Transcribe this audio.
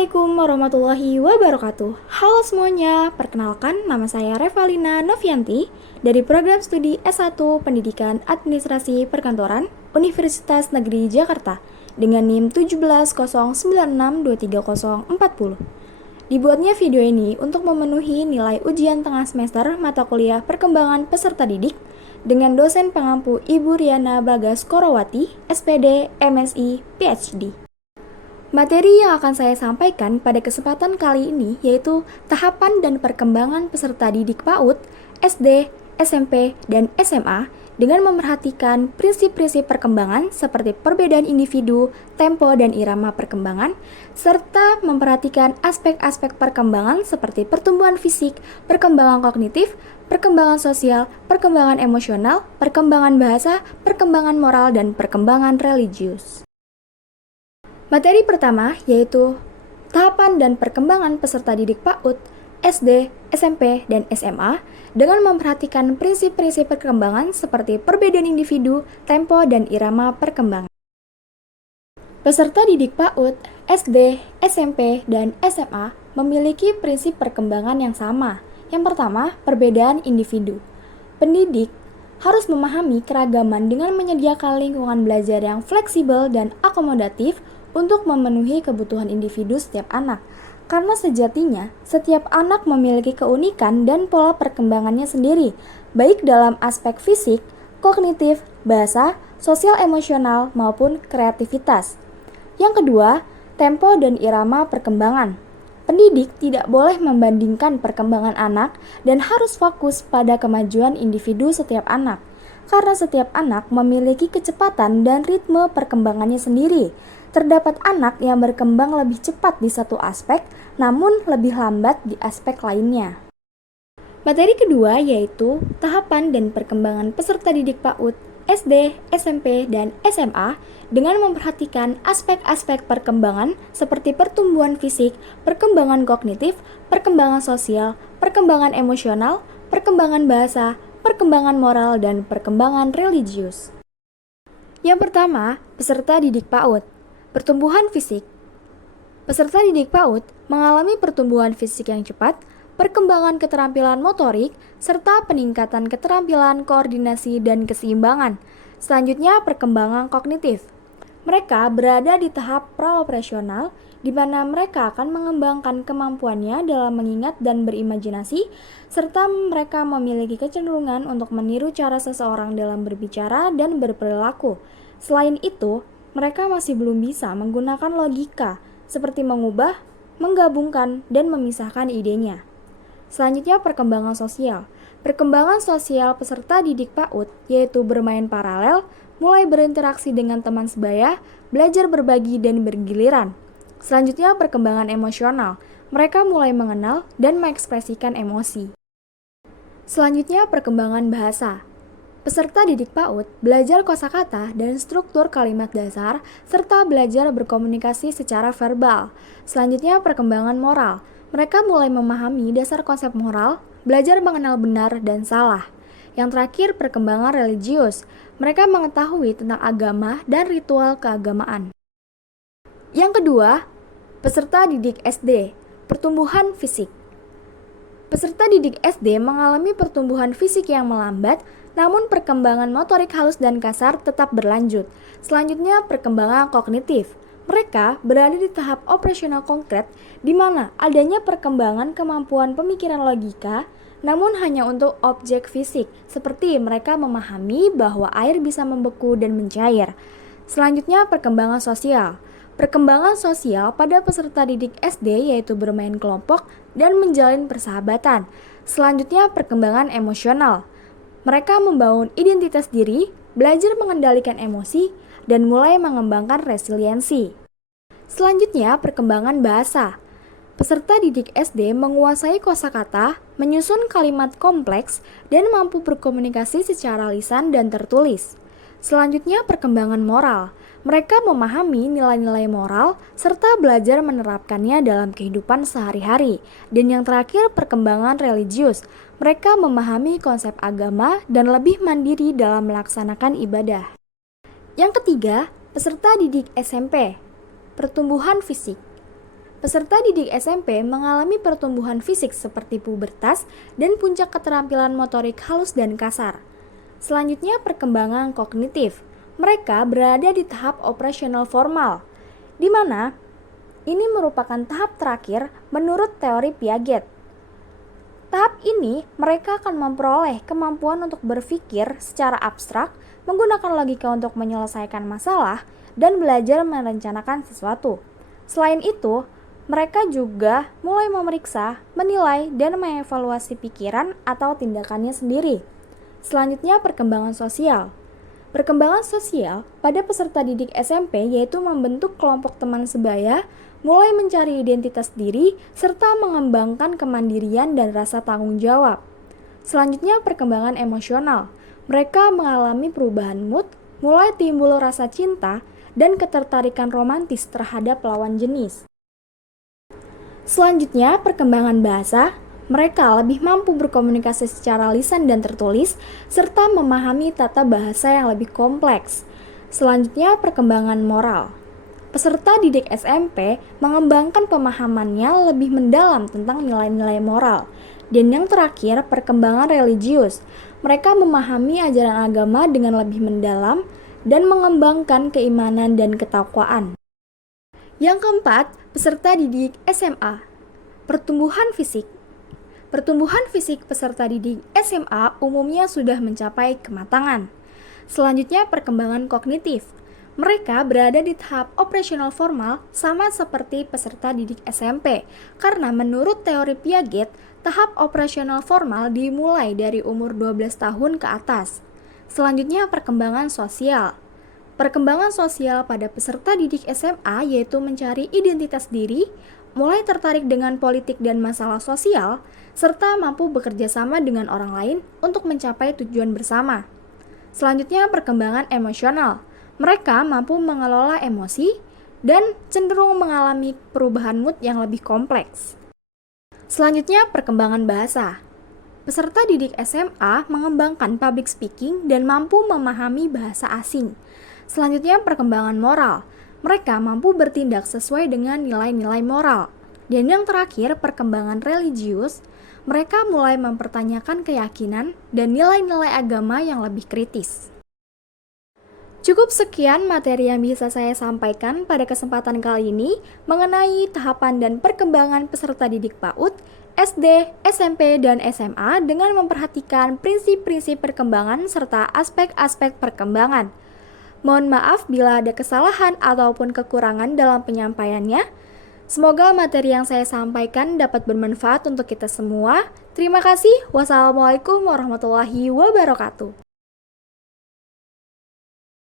Assalamualaikum warahmatullahi wabarakatuh. Halo semuanya, perkenalkan nama saya Revalina Novianti dari program studi S1 Pendidikan Administrasi Perkantoran Universitas Negeri Jakarta dengan NIM 1709623040. Dibuatnya video ini untuk memenuhi nilai ujian tengah semester mata kuliah perkembangan peserta didik dengan dosen pengampu Ibu Riana Bagas Korowati, SPD, MSI, PhD. Materi yang akan saya sampaikan pada kesempatan kali ini yaitu tahapan dan perkembangan peserta didik PAUD, SD, SMP, dan SMA dengan memerhatikan prinsip-prinsip perkembangan seperti perbedaan individu, tempo, dan irama perkembangan, serta memperhatikan aspek-aspek perkembangan seperti pertumbuhan fisik, perkembangan kognitif, perkembangan sosial, perkembangan emosional, perkembangan bahasa, perkembangan moral, dan perkembangan religius. Materi pertama yaitu tahapan dan perkembangan peserta didik PAUD, SD, SMP, dan SMA dengan memperhatikan prinsip-prinsip perkembangan seperti perbedaan individu, tempo, dan irama perkembangan. Peserta didik PAUD, SD, SMP, dan SMA memiliki prinsip perkembangan yang sama. Yang pertama, perbedaan individu. Pendidik harus memahami keragaman dengan menyediakan lingkungan belajar yang fleksibel dan akomodatif untuk memenuhi kebutuhan individu setiap anak. Karena sejatinya, setiap anak memiliki keunikan dan pola perkembangannya sendiri, baik dalam aspek fisik, kognitif, bahasa, sosial emosional, maupun kreativitas. Yang kedua, tempo dan irama perkembangan. Pendidik tidak boleh membandingkan perkembangan anak dan harus fokus pada kemajuan individu setiap anak. Karena setiap anak memiliki kecepatan dan ritme perkembangannya sendiri. Terdapat anak yang berkembang lebih cepat di satu aspek, namun lebih lambat di aspek lainnya. Materi kedua yaitu tahapan dan perkembangan peserta didik PAUD, SD, SMP, dan SMA dengan memperhatikan aspek-aspek perkembangan seperti pertumbuhan fisik, perkembangan kognitif, perkembangan sosial, perkembangan emosional, perkembangan bahasa, perkembangan moral, dan perkembangan religius. Yang pertama, peserta didik PAUD. Pertumbuhan fisik. Peserta didik PAUD mengalami pertumbuhan fisik yang cepat, perkembangan keterampilan motorik, serta peningkatan keterampilan koordinasi dan keseimbangan. Selanjutnya, perkembangan kognitif. Mereka berada di tahap praoperasional, di mana mereka akan mengembangkan kemampuannya dalam mengingat dan berimajinasi, serta mereka memiliki kecenderungan untuk meniru cara seseorang dalam berbicara dan berperilaku. Selain itu, mereka masih belum bisa menggunakan logika, seperti mengubah, menggabungkan, dan memisahkan idenya. Selanjutnya, perkembangan sosial. Perkembangan sosial peserta didik PAUD yaitu bermain paralel, mulai berinteraksi dengan teman sebaya, belajar berbagi dan bergiliran. Selanjutnya, perkembangan emosional. Mereka mulai mengenal dan mengekspresikan emosi. Selanjutnya, perkembangan bahasa. Peserta didik PAUD belajar kosakata dan struktur kalimat dasar, serta belajar berkomunikasi secara verbal. Selanjutnya, perkembangan moral. Mereka mulai memahami dasar konsep moral, belajar mengenal benar dan salah. Yang terakhir, perkembangan religius. Mereka mengetahui tentang agama dan ritual keagamaan. Yang kedua, peserta didik SD, pertumbuhan fisik. Peserta didik SD mengalami pertumbuhan fisik yang melambat, namun perkembangan motorik halus dan kasar tetap berlanjut. Selanjutnya, perkembangan kognitif. Mereka berada di tahap operasional konkret, di mana adanya perkembangan kemampuan pemikiran logika, namun hanya untuk objek fisik, seperti mereka memahami bahwa air bisa membeku dan mencair. Selanjutnya, perkembangan sosial. Perkembangan sosial pada peserta didik SD yaitu bermain kelompok dan menjalin persahabatan. Selanjutnya, perkembangan emosional. Mereka membangun identitas diri, belajar mengendalikan emosi, dan mulai mengembangkan resiliensi. Selanjutnya, perkembangan bahasa. Peserta didik SD menguasai kosakata, menyusun kalimat kompleks, dan mampu berkomunikasi secara lisan dan tertulis. Selanjutnya, perkembangan moral. Mereka memahami nilai-nilai moral serta belajar menerapkannya dalam kehidupan sehari-hari. Dan yang terakhir, perkembangan religius. Mereka memahami konsep agama dan lebih mandiri dalam melaksanakan ibadah. Yang ketiga, peserta didik SMP. Pertumbuhan fisik. Peserta didik SMP mengalami pertumbuhan fisik seperti pubertas dan puncak keterampilan motorik halus dan kasar. Selanjutnya perkembangan kognitif. Mereka berada di tahap operasional formal, di mana ini merupakan tahap terakhir menurut teori Piaget. Tahap ini mereka akan memperoleh kemampuan untuk berpikir secara abstrak, menggunakan logika untuk menyelesaikan masalah, dan belajar merencanakan sesuatu. Selain itu, mereka juga mulai memeriksa, menilai, dan mengevaluasi pikiran atau tindakannya sendiri. Selanjutnya, perkembangan sosial. Perkembangan sosial pada peserta didik SMP yaitu membentuk kelompok teman sebaya, mulai mencari identitas diri, serta mengembangkan kemandirian dan rasa tanggung jawab. Selanjutnya, perkembangan emosional. Mereka mengalami perubahan mood, mulai timbul rasa cinta, dan ketertarikan romantis terhadap lawan jenis. Selanjutnya, perkembangan bahasa. Mereka lebih mampu berkomunikasi secara lisan dan tertulis, serta memahami tata bahasa yang lebih kompleks. Selanjutnya, perkembangan moral. Peserta didik SMP mengembangkan pemahamannya lebih mendalam tentang nilai-nilai moral. Dan yang terakhir, perkembangan religius. Mereka memahami ajaran agama dengan lebih mendalam dan mengembangkan keimanan dan ketakwaan. Yang keempat, peserta didik SMA. Pertumbuhan fisik. Pertumbuhan fisik peserta didik SMA umumnya sudah mencapai kematangan. Selanjutnya, perkembangan kognitif. Mereka berada di tahap operasional formal sama seperti peserta didik SMP, karena menurut teori Piaget, tahap operasional formal dimulai dari umur 12 tahun ke atas. Selanjutnya, perkembangan sosial. Perkembangan sosial pada peserta didik SMA yaitu mencari identitas diri, mulai tertarik dengan politik dan masalah sosial, serta mampu bekerja sama dengan orang lain untuk mencapai tujuan bersama. Selanjutnya, perkembangan emosional. Mereka mampu mengelola emosi dan cenderung mengalami perubahan mood yang lebih kompleks. Selanjutnya, perkembangan bahasa. Peserta didik SMA mengembangkan public speaking dan mampu memahami bahasa asing. Selanjutnya, perkembangan moral. Mereka mampu bertindak sesuai dengan nilai-nilai moral. Dan yang terakhir, perkembangan religius. Mereka mulai mempertanyakan keyakinan dan nilai-nilai agama yang lebih kritis. Cukup sekian materi yang bisa saya sampaikan pada kesempatan kali ini mengenai tahapan dan perkembangan peserta didik PAUD, SD, SMP, dan SMA dengan memperhatikan prinsip-prinsip perkembangan serta aspek-aspek perkembangan. Mohon maaf bila ada kesalahan ataupun kekurangan dalam penyampaiannya. Semoga materi yang saya sampaikan dapat bermanfaat untuk kita semua. Terima kasih. Wassalamualaikum warahmatullahi wabarakatuh.